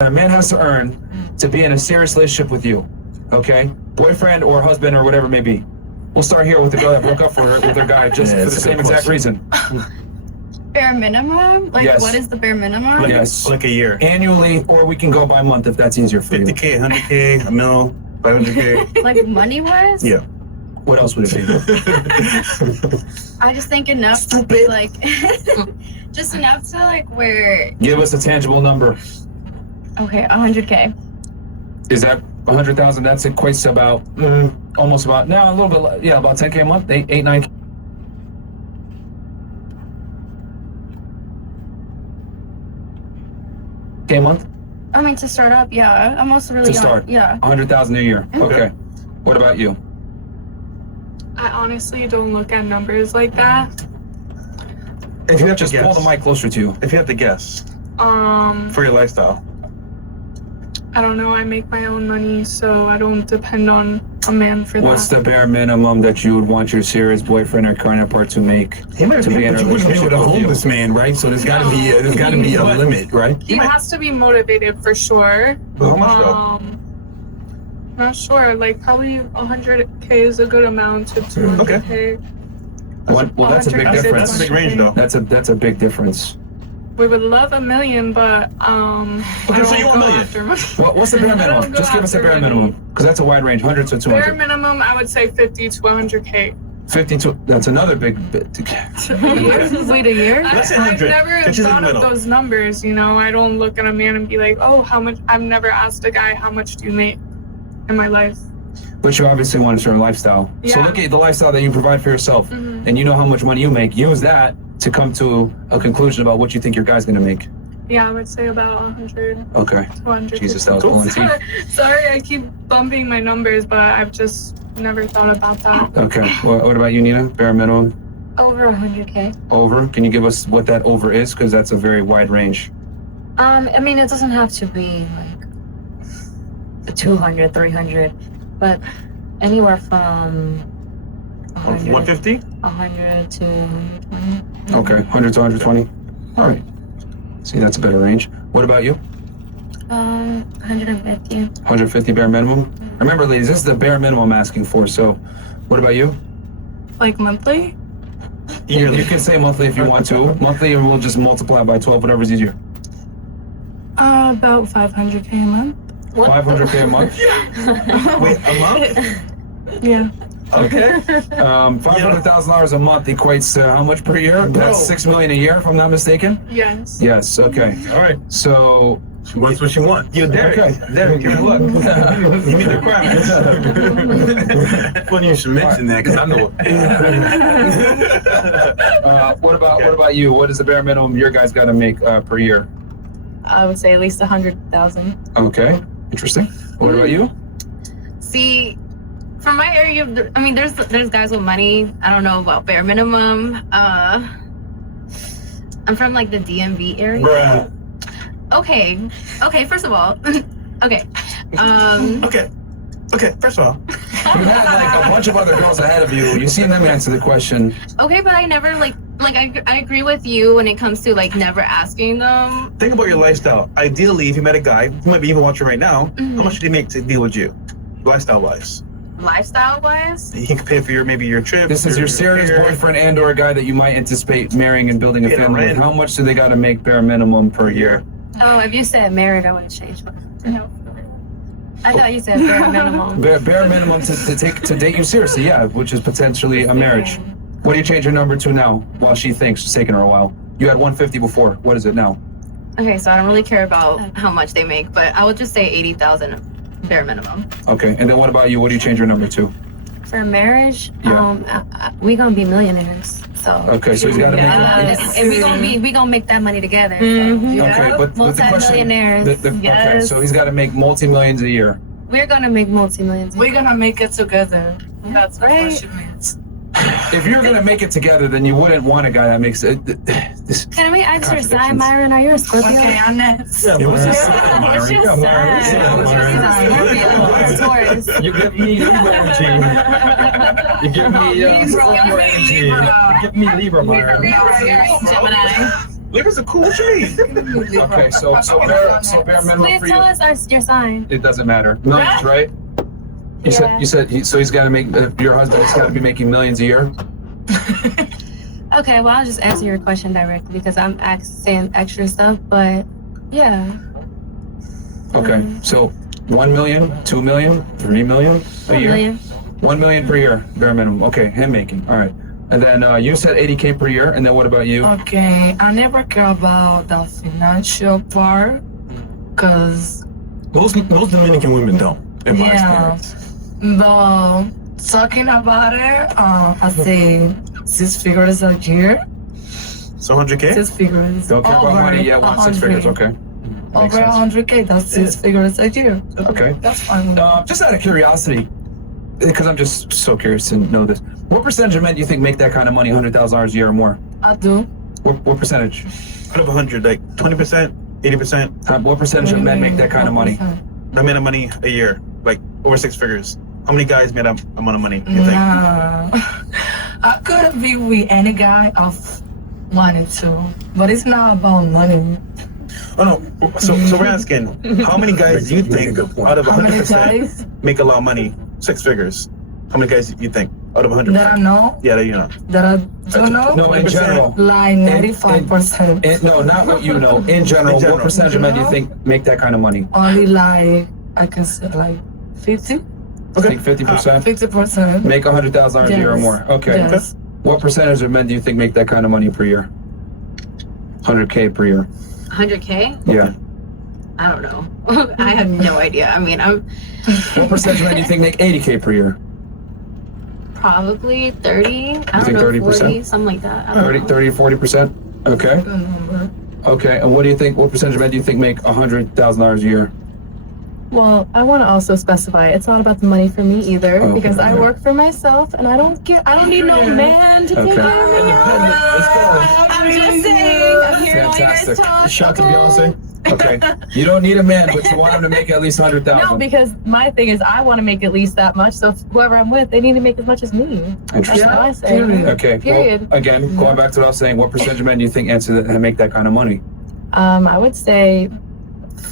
a man has to earn to be in a serious relationship with you, okay? Boyfriend or husband or whatever it may be. We'll start here with the girl that broke up with her guy just for the same exact reason. Bare minimum? Like, yes. What is the bare minimum? Yes. Like a year. Annually, or we can go by month if that's easier for you. 50K, 100K, a mil, 500K. Like money-wise? Yeah. What else would it be? I just think enough to be like, just enough to like where. Give us a tangible number. Okay, 100K. Is that 100,000? That equates to about, almost about, no, a little bit, yeah, about 10K a month, 8, 9K. A month? I mean, to start up, yeah. I'm also really To young. start? Yeah. 100,000 a year. Okay. What about you? I honestly don't look at numbers like that. If you have Just to guess, pull the mic closer to you. if you have to guess For your lifestyle, I don't know. I make my own money, so I don't depend on a man for What's that. the bare minimum that you would want your serious boyfriend or current partner to make? he might To be in a but you wouldn't be relationship with a with you. homeless man, right? So there's got to be a limit, right? He has to be motivated for sure. But how much though? Not sure. Like probably 100K is a good amount to 200K. Well, that's a big 100K. difference. That's a big range though. That's a big difference. We would love $1 million, but Okay, so you want $1 million. after money. What's the bare minimum? Just give us a bare minimum, because that's a wide range, 100 to Bare 200. minimum, I would say 50 to 100K. 50 to, that's another big bit. Wait a year? Let's say I've 100, never which is in the thought of middle. those numbers, you know. I don't look at a man and be like, oh, how much? I've never asked a guy, how much do you make in my life? But you obviously want a certain lifestyle. So Yeah. look at the lifestyle that you provide for yourself, Mhm. and you know how much money you make. Use that to come to a conclusion about what you think your guy's gonna make. Yeah, I would say about 100 Okay. to 100. Jesus, that was pulling teeth. Sorry, I keep bumping my numbers, but I've just never thought about that. Okay. What about you, Nina? Bare minimum? Over 100K. Over? Can you give us what that over is? Because that's a very wide range. I mean, it doesn't have to be like 200, 300, but anywhere from 100, 150? 100 to 120. Okay. 100 to 120? All right. See, that's a better range. What about you? 150. 150 bare minimum? Remember, ladies, this is the bare minimum I'm asking for. So what about you? Like monthly? You can say monthly if you want to. Monthly, and we'll just multiply it by 12, whatever's easier. About 500K a month. 500K a month? Wait, a month? Yeah. Okay. $500,000 a month equates to how much per year? That's $6 million a year, if I'm not mistaken. Yes. Yes. Okay. All right. So. She wants what she wants. Yo, Derek. Okay. Derek, you look. You meet the requirements. Funny you should mention that, because I know it. What about you? What is the bare minimum your guys got to make per year? I would say at least 100,000. Okay. Interesting. What about you? See, from my area, I mean, there's guys with money. I don't know about bare minimum. I'm from like the DMV area. Bruh. Okay. First of all, okay. Okay, first of all. You had like a bunch of other girls ahead of you. You seen them answer the question. Okay, but I never like I agree with you when it comes to like never asking them. Think about your lifestyle. Ideally, if you met a guy who might be even watching right now, how much should he make to deal with you? Lifestyle-wise. Lifestyle-wise, He can pay for your trip. This is your serious boyfriend and or a guy that you might anticipate marrying and building a Yeah, family with. right. How much do they got to make bare minimum per year? Oh, if you said married, I would have changed mine. no. I thought you said bare minimum. Bare minimum to date you seriously, yeah, which is potentially a marriage. What do you change your number to now? While she thinks it's taking her a while. You had 150 before. What is it now? Okay, so I don't really care about how much they make, but I would just say 80,000 bare minimum. Okay, and then what about you? What do you change your number to? For marriage, Yeah. we gonna be millionaires. So Okay, so he's got to make. and we gonna make that money together. Mhm. Okay, but the question. Multi-millionaires. Okay, Yes. so he's got to make multi-millions a year. We're gonna make multi-millions. We're gonna make it together. That's what Right. she means. If you're gonna make it together, then you wouldn't want a guy that makes it. This, Can we ask your sign, Contradictions. Myron? Are you a Scorpio? Okay, on next. Yeah, what's his sign, What's Myron? your Yeah, Myron. sign? Yeah, Myron. He's a Scorpio. Taurus. you give me Libra energy. You give me Libra. Scorpio energy. You give me Libra, Myron. Gemini. Livers are cool. What you mean? Okay, so bare minimum Please for tell you. us your sign. It doesn't matter. Millions, right? You said so he's got to make your husband's got to be making millions a year. Okay, well, I'll just answer your question directly because I'm saying extra stuff, but yeah. Okay, so 1 million, 2 million, 3 million a year. 1 million. 1 million per year, bare minimum. Okay, him making. All right. And then you said 80K per year. And then what about you? Okay, I never care about the financial part, cause Most Dominican women don't, in my yeah, experience. but talking about it, I say 6 figures a year. So 100K? 6 figures. Don't care about over money yet. Want 6 figures? 100. Okay. Makes Over sense. 100K, that's 6 figures a year. Okay. That's fine. Just out of curiosity, because I'm just so curious to know this. What percentage of men do you think make that kind of money, $100,000 a year or more? I do. What percentage? Out of 100, like 20%, 80%. What percentage of men make that kind of money? I made a money a year, like over 6 figures. How many guys made a amount of money? You think? Nah. I could be with any guy I've wanted to, but it's not about money. Oh no. So we're asking, how many guys do you think out of How many 100% guys make a lot of money? 6 figures. How many guys do you think out of 100%? that I know, Yeah, that you know. that I don't know? No, in 20%. general. Like 95%. No, not what you know. In general, In general. what percentage of men do you think make that kind of money? Only like, I can say like 50? I think 50%. 50%. Make $100,000 a year or more. Okay. Yes. What percentage of men do you think make that kind of money per year? 100K per year. 100K? Yeah. I don't know. I have no idea. I mean, I'm What percentage of men do you think make 80K per year? probably 30. I don't think know, 30%? 40, something like that. I don't 30, know. 30, 40%? Okay. Good number. Okay. And what do you think? What percentage of men do you think make $100,000 a year? Well, I want to also specify it's not about the money for me either Okay, because I okay. work for myself and I don't need no man to take Okay. care of me. I'm just saying. I'm hearing all you guys Fantastic. talk. Shout to okay? Beyonce. Okay. You don't need a man, but you want him to make at least 100,000. No, because my thing is I want to make at least that much. So whoever I'm with, they need to make as much as me. That's Interesting. what I say. Period. Okay. Period. Well, again, going back to what I was saying, what percentage of men do you think answer that and make that kind of money? I would say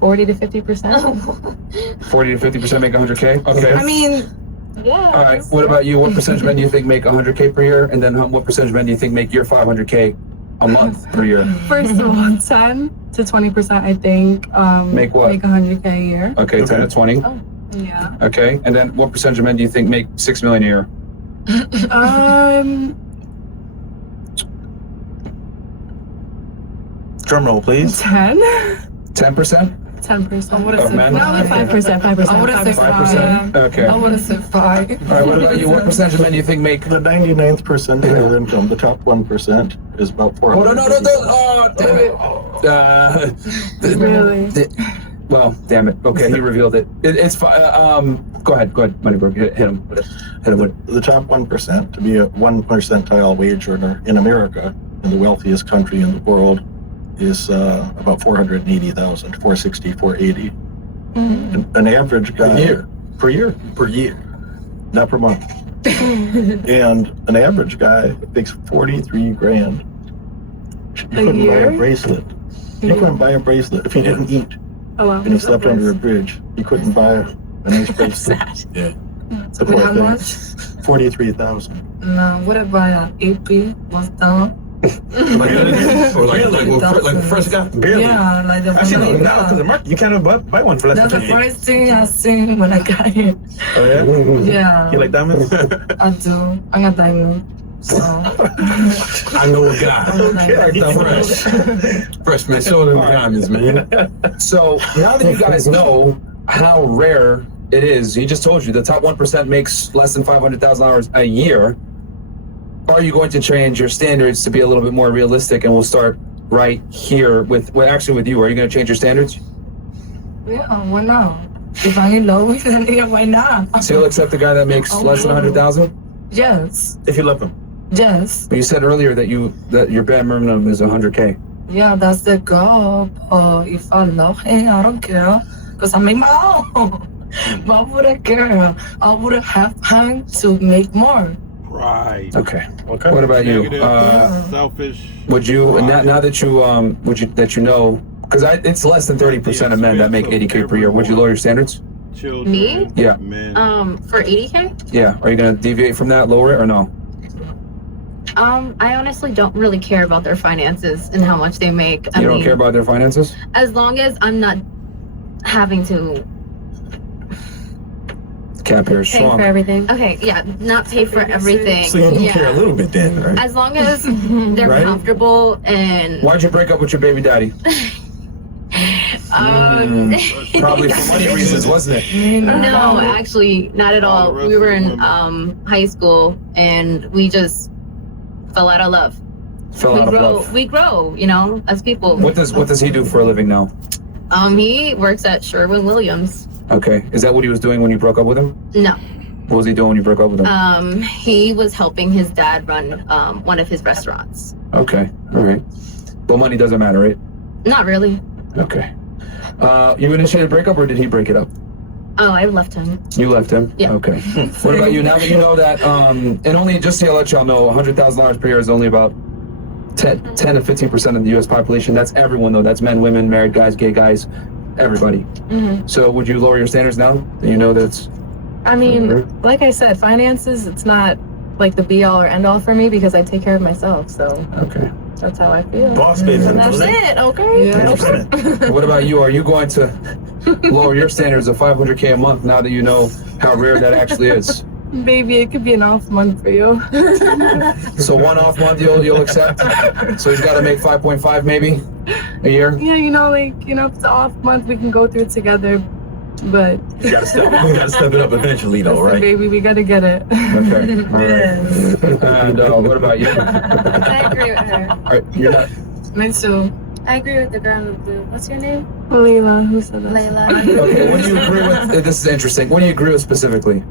40 to 50%. 40 to 50% make 100K? Okay. I mean, yeah. All right. What about you? What percentage of men do you think make 100K per year? And then what percentage of men do you think make your 500K a month per year? First of all, 10 to 20%, I think. Make what? Make 100K a year. Okay, 10 to 20. Yeah. Okay. And then what percentage of men do you think make 6 million a year? Drum roll, please. 10? 10%? 10%. I would have Of said men? No, like 5%. 5%. I would have said 5%? Okay. I All would have said 5. right. What about you? What percentage of men do you think make? The 99th percentile income, the top 1%, is about $400,000. Oh, no. Oh, damn it. Really? Well, damn it. Okay, he revealed it. It's fine. Go ahead, Moneybrook. Hit him. Hit him with. The top 1%, to be a 1 percentile wage earner in America, in the wealthiest country in the world, is about 480,000, 460, 480. An average guy per year, not per month. And an average guy makes 43 grand. You couldn't buy a bracelet. You couldn't buy a bracelet if he didn't eat Oh, wow. and he slept under a bridge. He couldn't buy a nice bracelet. Sad. The With poor how thing. much? 43,000. No, what if an AP was down? Or like first guy? Barely. Yeah, like the Actually, one no, I now because got. the market, you can't buy one for less That's than the 50. first thing I seen when I got here. Oh, yeah? Yeah, You like diamonds? I do. I got diamond. So I know a guy. Fresh man, show them diamonds, man. So now that you guys know how rare it is, he just told you the top 1% makes less than $500,000 a year. Are you going to change your standards to be a little bit more realistic? And we'll start right here with you. Are you going to change your standards? yeah, why not? If I'm in love with a nigga, why not? So you'll accept the guy that makes less than 100,000? Yes, If you love him. yes. But you said earlier that your bare minimum is 100K. Yeah, that's the goal. If I love him, I don't care. Because I make my own. Why would I care? I would have time to make more. Right. Okay. Okay. What about you? Negative, selfish. Would you Right. now that you know, because it's less than 30% of men that make 80K per year. Would you lower your standards? Children. Me? Yeah. Men. For 80K? Yeah. Are you gonna deviate from that, lower it, or no? I honestly don't really care about their finances and how much they make. You don't care about their finances? As long as I'm not having to. Cap here is Paying strong. for everything. Okay, yeah, not pay for everything. So you do yeah. care a little bit then, right? As long as they're Right? comfortable and. Why'd you break up with your baby daddy? Probably for money reasons, wasn't it? No, actually, not at all. the rest We were of the in women. high school and we just fell out of love. Fell out of love. We grow, you know, as people. What does he do for a living now? He works at Sherwin-Williams. Okay. Is that what he was doing when you broke up with him? No. What was he doing when you broke up with him? He was helping his dad run one of his restaurants. Okay. All right. Well, money doesn't matter, right? Not really. Okay. You initiated a breakup, or did he break it up? Oh, I left him. You left him? Yeah. Okay. What about you? Now that you know that, and only just to let y'all know, $100,000 per year is only about 10 to 15% of the U.S. population. That's everyone, though. That's men, women, married guys, gay guys, everybody. So would you lower your standards now that you know that's... I mean, like I said, finances, it's not like the be all or end all for me because I take care of myself. So Okay. that's how I feel. Boss baby. And that's it, okay? Yeah. What about you? Are you going to lower your standards of $500K a month now that you know how rare that actually is? Baby, it could be an off month for you. So one off month you'll accept? So he's got to make 5.5 maybe a year? Yeah, if it's an off month, we can go through it together. But You gotta step it up eventually, though, listen, right? baby, we gotta get it. Okay. All right. And what about you? I agree with her. All right, you're not. Me too. I agree with the girl in blue. What's your name? Layla, who said that? Layla. Okay, what do you agree with? This is interesting. What do you agree with specifically?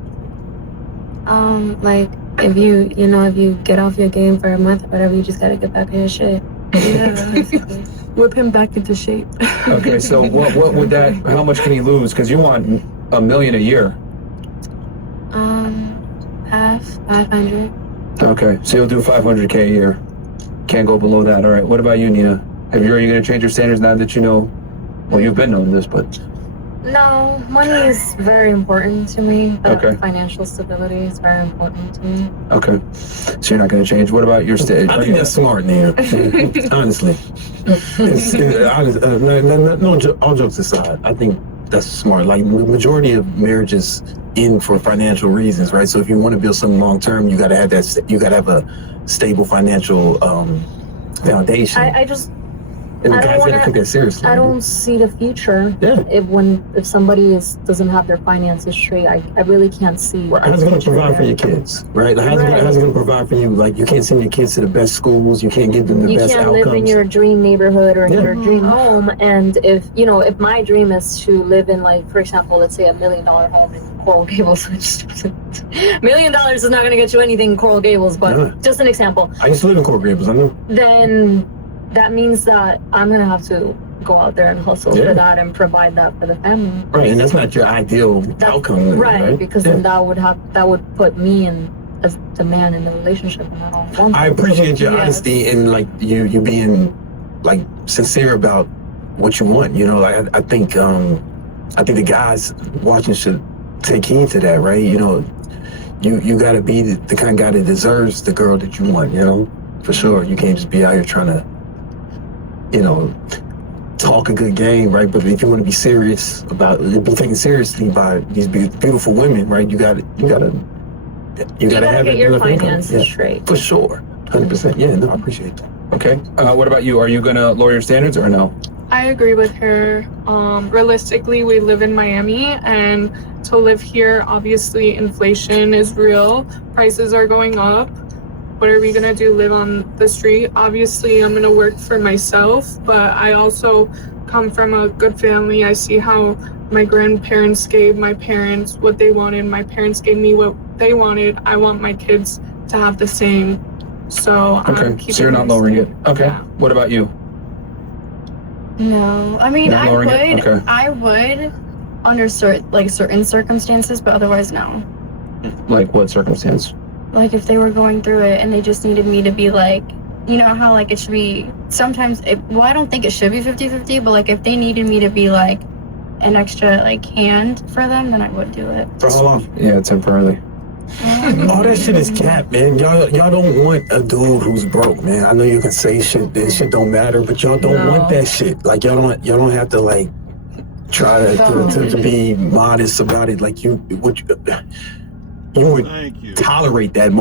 Like if you get off your game for a month or whatever, you just gotta get back on your shit. Yeah. Whip him back into shape. Okay, so what would that? How much can he lose? Because you want $1 million a year. Half 500. Okay, so you'll do 500K a year. Can't go below that. All right. What about you, Nina? Are you going to change your standards now that you know? Well, you've been knowing this, but No, money is very important to me. But Okay. financial stability is very important to me. okay. So you're not going to change. What about your stage? I think that's smart, Nina. Honestly. All jokes aside, I think that's smart. Like, the majority of marriages end for financial reasons, right? So if you want to build something long term, you got to have that. You got to have a stable financial foundation. I just and the I don't guys got to wanna- take that seriously. I don't see the future. Yeah. If somebody doesn't have their finances straight, I really can't see. Right. How's it going to provide for your kids, right? Like, how's it going to provide for you? Like, you can't send your kids to the best schools. You can't give them the You best can't outcomes. live in your dream neighborhood or in Yeah. your dream home. And if my dream is to live in, like, for example, let's say $1 million home in Coral Gables, which $1 million is not going to get you anything in Coral Gables, but No. just an example. I used to live in Coral Gables. I know. Then that means that I'm going to have to go out there and hustle Yeah. for that and provide that for the family. Right, and that's not your ideal outcome, Right, because Yeah. then that would put me in as the man in the relationship, and I don't want I that. appreciate your Yes. honesty and like you being like sincere about what you want. You know, like I think the guys watching should take heed to that, right? You know, you got to be the kind of guy that deserves the girl that you want. You know, for sure. You can't just be out here trying to, talk a good game, right? But if you want to be serious about be taken seriously by these beautiful women, right? You gotta You have gotta it get your enough income. finances Yeah. straight. For sure. 100%. Yeah, no, I appreciate that. Okay. What about you? Are you going to lower your standards or no? I agree with her. Realistically, we live in Miami, and to live here, obviously, inflation is real. Prices are going up. What are we gonna do? Live on the street? Obviously, I'm gonna work for myself, but I also come from a good family. I see how my grandparents gave my parents what they wanted. My parents gave me what they wanted. I want my kids to have the same. So Okay. So you're not lowering it. Okay. Yeah. What about you? No, I mean, Not I lowering would, it? Okay. I would, under certain circumstances, but otherwise, no. Like what circumstance? like if they were going through it and they just needed me to be like, you know how like it should be sometimes well, I don't think it should be 50-50, but like if they needed me to be like an extra like hand for them, then I would do it. For how long? Yeah, temporarily. All that shit is cap, man. Y'all don't want a dude who's broke, man. I know you can say shit, that shit don't matter, but y'all don't want that shit. Like y'all don't have to like try to be modest about it. Like you would tolerate that